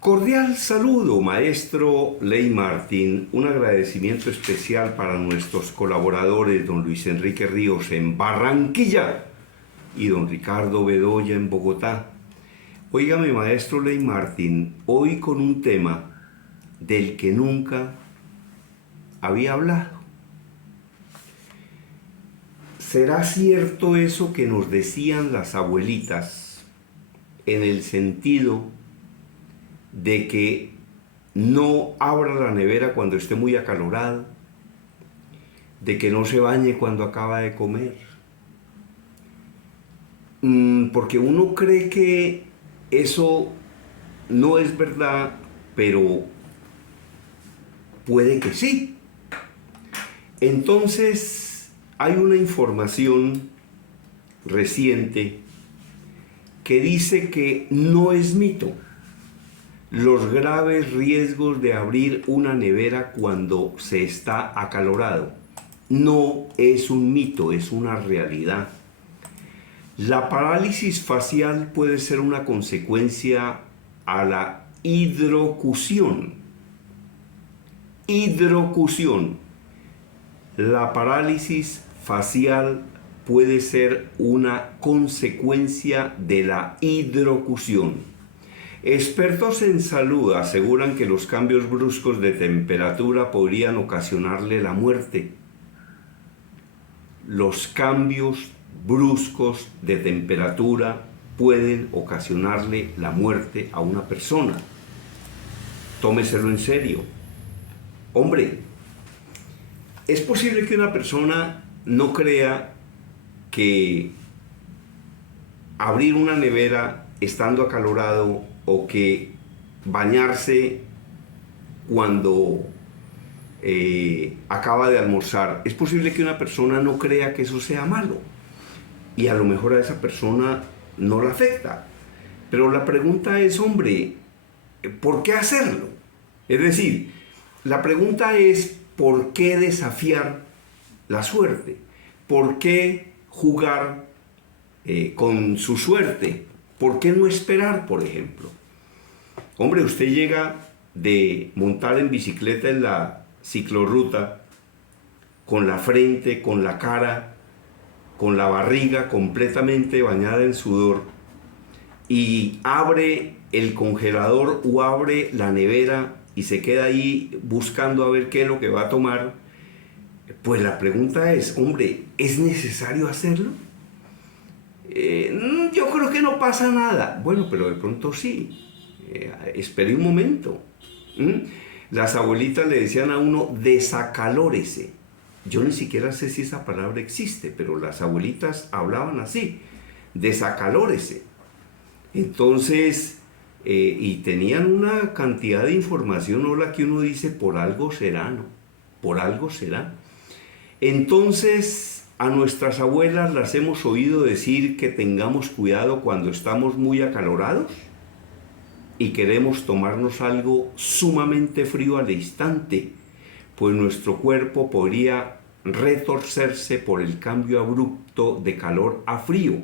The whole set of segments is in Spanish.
Cordial saludo, maestro Ley Martín. Un agradecimiento especial para nuestros colaboradores, don Luis Enrique Ríos en Barranquilla y don Ricardo Bedoya en Bogotá. Óigame, maestro Ley Martín, hoy con un tema del que nunca había hablado. ¿Será cierto eso que nos decían las abuelitas en el sentido de que no abra la nevera cuando esté muy acalorado, de que no se bañe cuando acaba de comer? Porque uno cree que eso no es verdad, pero puede que sí. Entonces, hay una información reciente que dice que no es mito los graves riesgos de abrir una nevera cuando se está acalorado. No es un mito, es una realidad. La parálisis facial puede ser una consecuencia a la hidrocución. Hidrocución. La parálisis facial puede ser una consecuencia de la hidrocución. Expertos en salud aseguran que los cambios bruscos de temperatura podrían ocasionarle la muerte. Los cambios bruscos de temperatura pueden ocasionarle la muerte a una persona. Tómeselo en serio. Hombre, es posible que una persona no crea que abrir una nevera estando acalorado o que bañarse cuando acaba de almorzar, es posible que una persona no crea que eso sea malo y a lo mejor a esa persona no la afecta. Pero la pregunta es, hombre, ¿por qué hacerlo? Es decir, la pregunta es, ¿por qué desafiar la suerte? ¿Por qué jugar con su suerte? ¿Por qué no esperar, por ejemplo? Hombre, usted llega de montar en bicicleta en la ciclorruta con la frente, con la cara, con la barriga completamente bañada en sudor y abre el congelador o abre la nevera y se queda ahí buscando a ver qué es lo que va a tomar. Pues la pregunta es, hombre, ¿es necesario hacerlo? Yo creo que no pasa nada. Bueno, pero de pronto sí. Espere un momento. Las abuelitas le decían a uno, desacalórese. Yo ni siquiera sé si esa palabra existe, pero las abuelitas hablaban así, desacalórese. Entonces, y tenían una cantidad de información, ¿no? La que uno dice, por algo será, ¿no? Por algo será. Entonces, a nuestras abuelas las hemos oído decir que tengamos cuidado cuando estamos muy acalorados y queremos tomarnos algo sumamente frío al instante, pues nuestro cuerpo podría retorcerse por el cambio abrupto de calor a frío,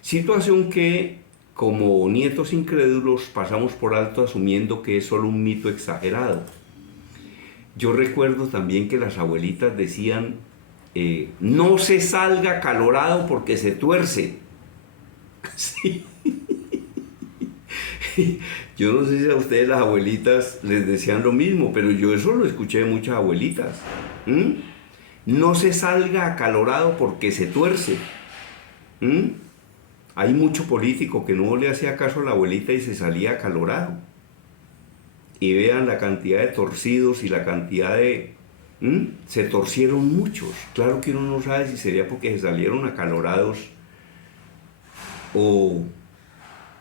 situación que, como nietos incrédulos, pasamos por alto asumiendo que es solo un mito exagerado. Yo recuerdo también que las abuelitas decían, no se salga acalorado porque se tuerce. Sí. Yo no sé si a ustedes las abuelitas les decían lo mismo, pero yo eso lo escuché de muchas abuelitas. No se salga acalorado porque se tuerce. Hay mucho político que no le hacía caso a la abuelita y se salía acalorado. Y vean la cantidad de torcidos y la cantidad de... Se torcieron muchos. Claro que uno no sabe si sería porque se salieron acalorados o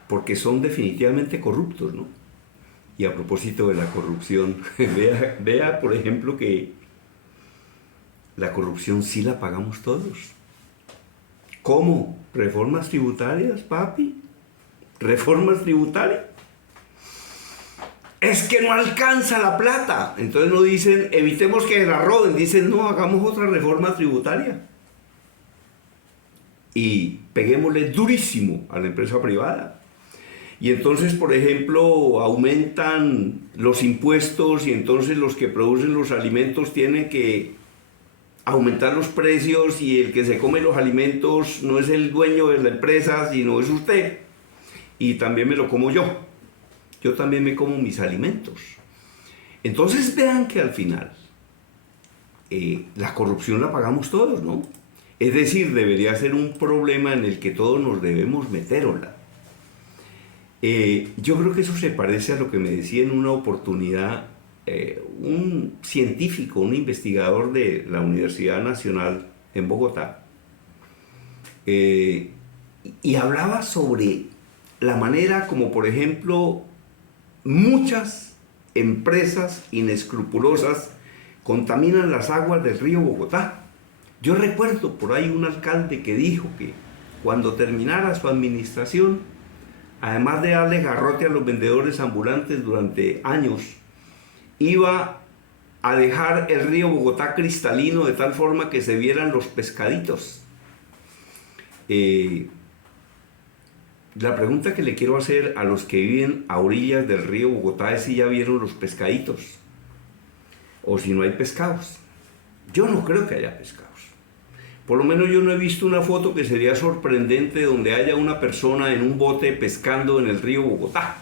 porque son definitivamente corruptos, ¿no? Y a propósito de la corrupción, vea, por ejemplo, que la corrupción sí la pagamos todos. ¿Cómo? ¿Reformas tributarias, papi? ¿Reformas tributarias? Es que no alcanza la plata. Entonces no dicen, evitemos que la roben, dicen, no, hagamos otra reforma tributaria. Y peguémosle durísimo a la empresa privada. Y entonces, por ejemplo, aumentan los impuestos y entonces los que producen los alimentos tienen que aumentar los precios y el que se come los alimentos no es el dueño de la empresa, sino es usted. Y también me lo como yo. Yo también me como mis alimentos. Entonces vean que al final la corrupción la pagamos todos, ¿no? Es decir, debería ser un problema en el que todos nos debemos meterla. Yo creo que eso se parece a lo que me decía en una oportunidad un científico, un investigador de la Universidad Nacional en Bogotá, y hablaba sobre la manera como, por ejemplo, muchas empresas inescrupulosas contaminan las aguas del río Bogotá. Yo recuerdo por ahí un alcalde que dijo que cuando terminara su administración, además de darle garrote a los vendedores ambulantes durante años, iba a dejar el río Bogotá cristalino de tal forma que se vieran los pescaditos. La pregunta que le quiero hacer a los que viven a orillas del río Bogotá es si ya vieron los pescaditos o si no hay pescados. Yo no creo que haya pescados. Por lo menos yo no he visto una foto que sería sorprendente donde haya una persona en un bote pescando en el río Bogotá.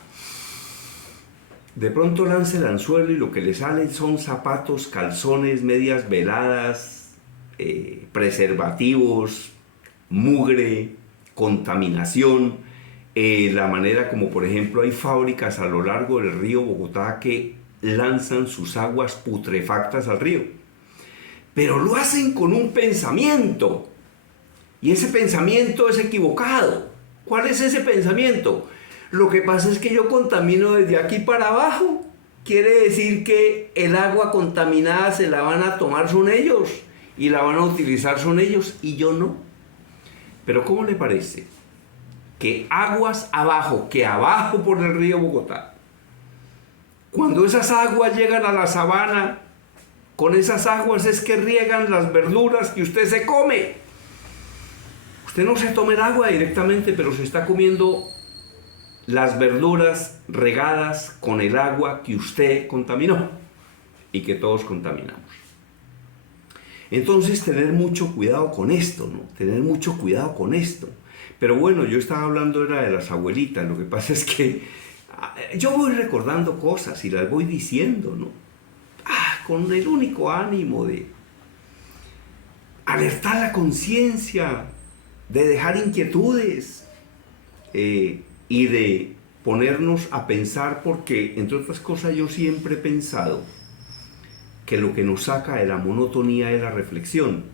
De pronto lanza el anzuelo y lo que le salen son zapatos, calzones, medias veladas, preservativos, mugre, contaminación, la manera como por ejemplo hay fábricas a lo largo del río Bogotá que lanzan sus aguas putrefactas al río. Pero lo hacen con un pensamiento, y ese pensamiento es equivocado. ¿Cuál es ese pensamiento? Lo que pasa es que yo contamino desde aquí para abajo. Quiere decir que el agua contaminada se la van a tomar son ellos, y la van a utilizar son ellos, y yo no. Pero ¿cómo le parece que aguas abajo, que abajo por el río Bogotá, cuando esas aguas llegan a la sabana, con esas aguas es que riegan las verduras que usted se come? Usted no se toma el agua directamente, pero se está comiendo las verduras regadas con el agua que usted contaminó y que todos contaminamos. Entonces, tener mucho cuidado con esto, ¿no? Tener mucho cuidado con esto. Pero bueno, yo estaba hablando era de las abuelitas. Lo que pasa es que yo voy recordando cosas y las voy diciendo, ¿no? Con el único ánimo de alertar la conciencia, de dejar inquietudes y de ponernos a pensar, porque entre otras cosas yo siempre he pensado que lo que nos saca de la monotonía es la reflexión.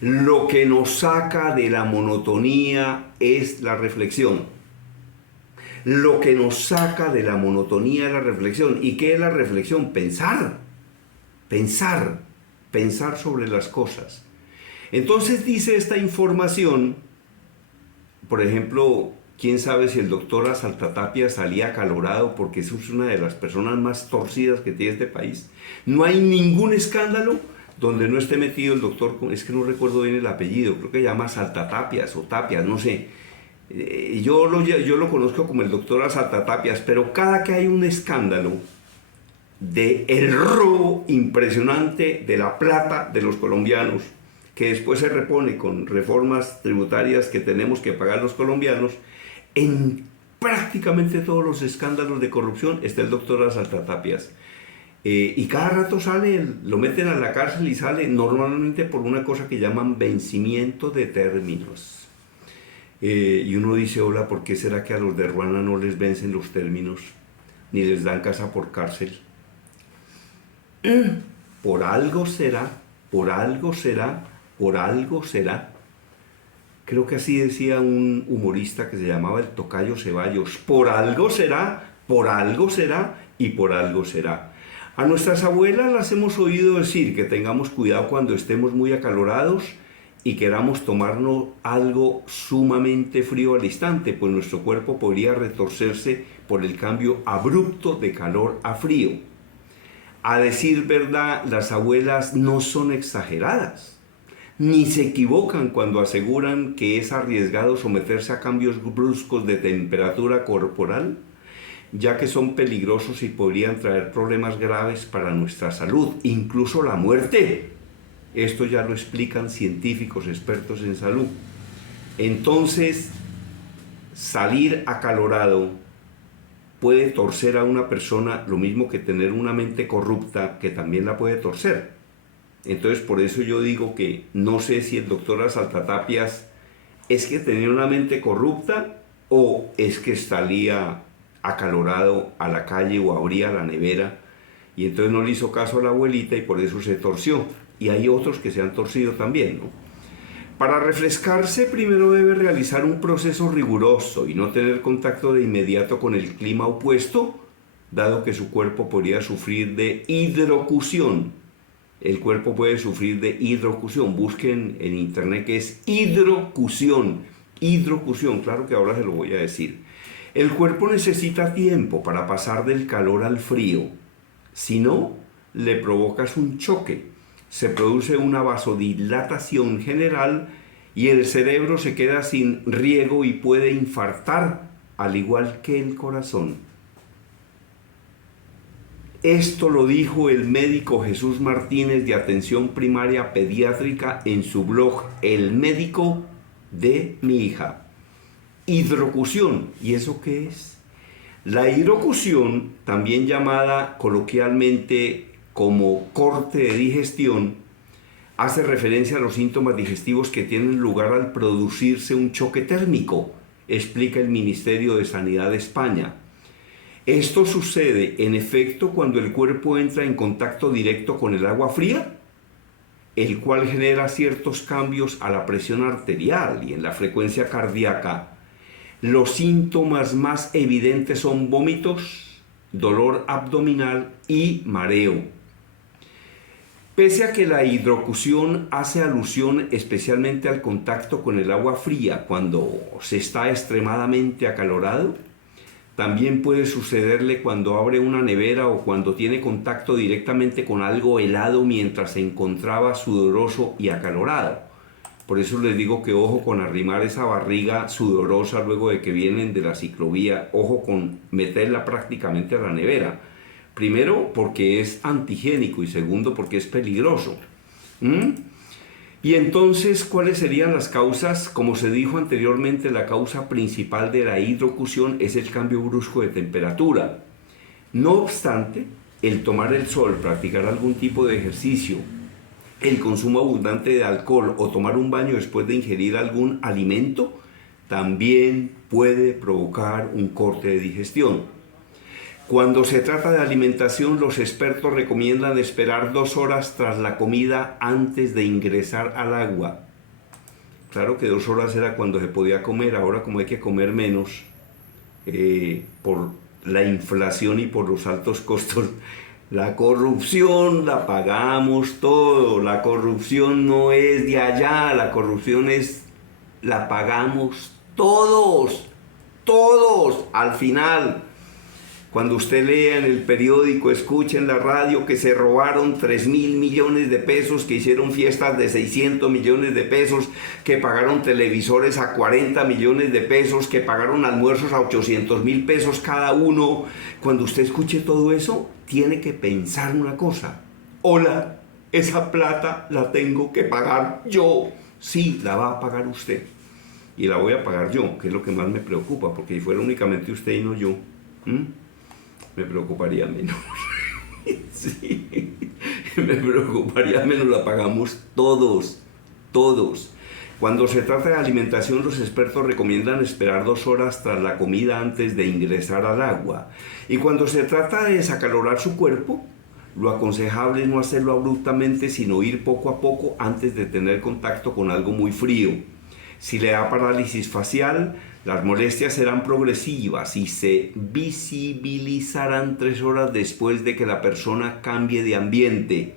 Lo que nos saca de la monotonía es la reflexión. Lo que nos saca de la monotonía es la reflexión. ¿Y qué es la reflexión? Pensar sobre las cosas. Entonces dice esta información, por ejemplo, quién sabe si el doctor Asaltatapia salía acalorado, porque eso es una de las personas más torcidas que tiene este país. No hay ningún escándalo donde no esté metido el doctor, es que no recuerdo bien el apellido, creo que se llama Asaltatapias o Tapias, no sé. Yo lo conozco como el doctor Asaltatapias, pero cada que hay un escándalo de el robo impresionante de la plata de los colombianos, que después se repone con reformas tributarias que tenemos que pagar los colombianos, en prácticamente todos los escándalos de corrupción está el doctor Asaltatapias. Y cada rato sale, lo meten a la cárcel y sale normalmente por una cosa que llaman vencimiento de términos. Y uno dice, hola, ¿por qué será que a los de Ruana no les vencen los términos, ni les dan casa por cárcel? Por algo será, por algo será, por algo será. Creo que así decía un humorista que se llamaba el Tocayo Ceballos. Por algo será, por algo será y por algo será. A nuestras abuelas las hemos oído decir que tengamos cuidado cuando estemos muy acalorados y queramos tomarnos algo sumamente frío al instante, pues nuestro cuerpo podría retorcerse por el cambio abrupto de calor a frío. A decir verdad, las abuelas no son exageradas. ni se equivocan cuando aseguran que es arriesgado someterse a cambios bruscos de temperatura corporal, ya que son peligrosos y podrían traer problemas graves para nuestra salud, incluso la muerte. Esto ya lo explican científicos expertos en salud. Entonces, salir acalorado puede torcer a una persona, lo mismo que tener una mente corrupta, que también la puede torcer. Entonces, por eso yo digo que no sé si el doctor Asaltatapias es que tenía una mente corrupta o es que salía acalorado a la calle o abría la nevera y entonces no le hizo caso a la abuelita y por eso se torció. Y hay otros que se han torcido también, ¿no? Para refrescarse, primero debe realizar un proceso riguroso y no tener contacto de inmediato con el clima opuesto, dado que su cuerpo podría sufrir de hidrocución. El cuerpo puede sufrir de hidrocución. Busquen en internet qué es hidrocución. Hidrocución, claro que ahora se lo voy a decir. El cuerpo necesita tiempo para pasar del calor al frío. Si no, le provocas un choque. Se produce una vasodilatación general y el cerebro se queda sin riego y puede infartar, al igual que el corazón. Esto lo dijo el médico Jesús Martínez de Atención Primaria Pediátrica en su blog El médico de mi hija. Hidrocución. ¿Y eso qué es? La hidrocución, también llamada coloquialmente como corte de digestión, hace referencia a los síntomas digestivos que tienen lugar al producirse un choque térmico, explica el Ministerio de Sanidad de España. Esto sucede, en efecto, cuando el cuerpo entra en contacto directo con el agua fría, el cual genera ciertos cambios a la presión arterial y en la frecuencia cardíaca. Los síntomas más evidentes son vómitos, dolor abdominal y mareo. Pese a que la hidrocución hace alusión especialmente al contacto con el agua fría cuando se está extremadamente acalorado, también puede sucederle cuando abre una nevera o cuando tiene contacto directamente con algo helado mientras se encontraba sudoroso y acalorado. Por eso les digo que ojo con arrimar esa barriga sudorosa luego de que vienen de la ciclovía, ojo con meterla prácticamente a la nevera. Primero porque es antihigiénico y segundo porque es peligroso. Y entonces, ¿cuáles serían las causas? Como se dijo anteriormente, la causa principal de la hidrocución es el cambio brusco de temperatura. No obstante, el tomar el sol, practicar algún tipo de ejercicio, el consumo abundante de alcohol o tomar un baño después de ingerir algún alimento también puede provocar un corte de digestión. Cuando se trata de alimentación, los expertos recomiendan esperar 2 horas tras la comida antes de ingresar al agua. Claro que 2 horas era cuando se podía comer, ahora como hay que comer menos por la inflación y por los altos costos. La corrupción la pagamos todo, la corrupción no es de allá, la corrupción la pagamos todos, al final. Cuando usted lea en el periódico, escuche en la radio que se robaron 3.000 millones de pesos, que hicieron fiestas de 600 millones de pesos, que pagaron televisores a 40 millones de pesos, que pagaron almuerzos a 800.000 pesos cada uno. Cuando usted escuche todo eso, tiene que pensar una cosa. Hola, esa plata la tengo que pagar yo. Sí, la va a pagar usted. Y la voy a pagar yo, que es lo que más me preocupa, porque si fuera únicamente usted y no yo, me preocuparía menos. Sí, me preocuparía menos, la pagamos todos. Cuando se trata de alimentación, los expertos recomiendan esperar 2 horas tras la comida antes de ingresar al agua. Y cuando se trata de desacalorar su cuerpo, lo aconsejable es no hacerlo abruptamente, sino ir poco a poco antes de tener contacto con algo muy frío. Si le da parálisis facial, las molestias serán progresivas y se visibilizarán 3 horas después de que la persona cambie de ambiente.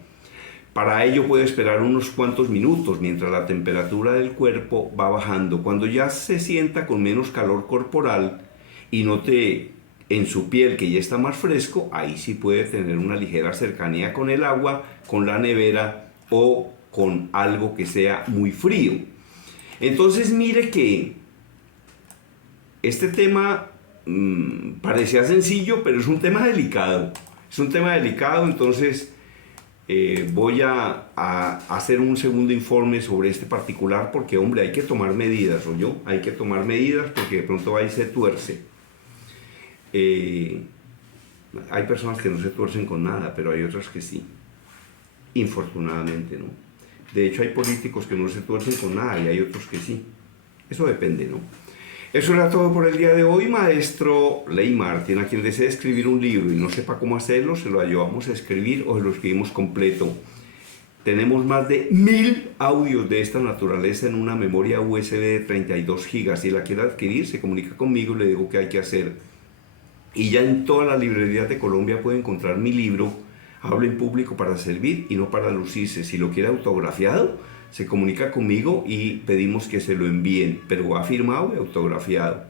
Para ello puede esperar unos cuantos minutos mientras la temperatura del cuerpo va bajando. Cuando ya se sienta con menos calor corporal y note en su piel que ya está más fresco, ahí sí puede tener una ligera cercanía con el agua, con la nevera o con algo que sea muy frío. Entonces mire que este tema parecía sencillo, pero es un tema delicado. Es un tema delicado, entonces voy a hacer un segundo informe sobre este particular porque, hombre, hay que tomar medidas, ¿o yo? Hay que tomar medidas porque de pronto ahí se tuerce. Hay personas que no se tuercen con nada, pero hay otras que sí. Infortunadamente, ¿no? De hecho, hay políticos que no se tuercen con nada y hay otros que sí. Eso depende, ¿no? Eso era todo por el día de hoy, maestro Ley Martin. A quien desee escribir un libro y no sepa cómo hacerlo, se lo ayudamos a escribir o se lo escribimos completo. Tenemos más de 1000 audios de esta naturaleza en una memoria USB de 32 gigas. Si la quiere adquirir, se comunica conmigo y le digo qué hay que hacer. Y ya en todas las librerías de Colombia puede encontrar mi libro, Habla en Público para Servir y no para lucirse. Si lo quiere autografiado, se comunica conmigo y pedimos que se lo envíen, pero va firmado y autografiado.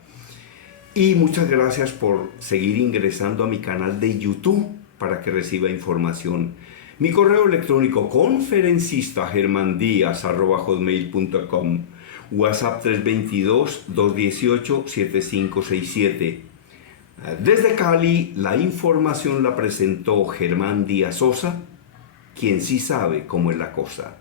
Y muchas gracias por seguir ingresando a mi canal de YouTube para que reciba información. Mi correo electrónico conferencistagermandiaz@hotmail.com, WhatsApp 322-218-7567. Desde Cali, la información la presentó Germán Díaz Sosa, quien sí sabe cómo es la cosa.